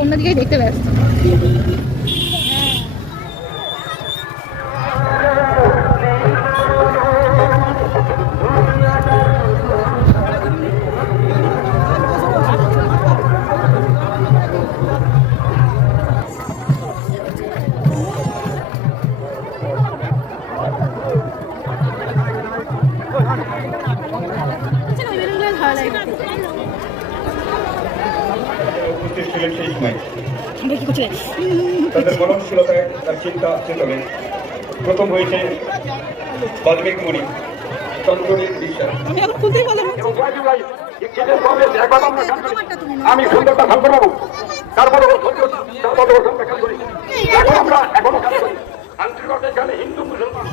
অন্যদিকে দেখতে ব্যস্ত। উপস্থিত ছিলেন সেই সময় তাদের মননশীলতায় তার চিন্তা চেতনে প্রথম হয়েছে বাল্মীক মুনি চন্দ্রনীল বিশ্বাস। আমি সুন্দরটা ভালো করবো, তারপরে এখন আমরা এখনো কাজ করি আন্তর্জাতিক এখানে হিন্দু মুসলমান।